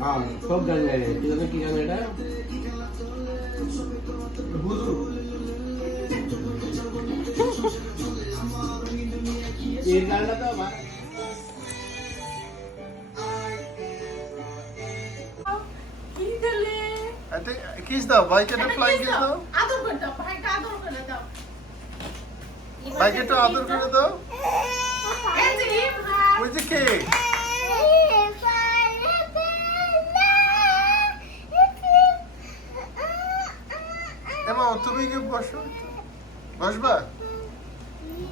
হ্যাঁ সব গান গায় তুই জানো কি গান এটা বুঝু এই গানটা তো কিস দাও ভাইকে একটা ফ্লাইং কিস দাও আদর করে দাও ভাইকে আদর করে দাও ভাইকে একটু আদর করে দাও এই যে ভাই ওই যে কেক এমা তুমি কি বসো বসবা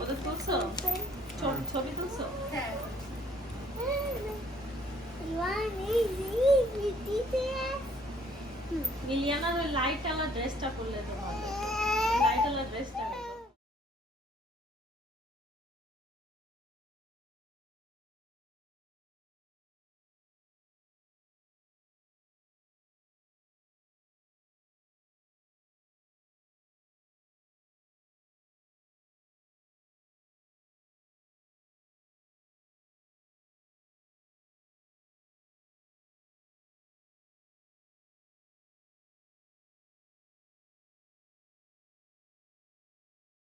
ওদের তুলছো ছবি তুলছো হ্যাঁ মিলিয়ানার ওই লাইট আলা ড্রেসটা পরলে তো ভালো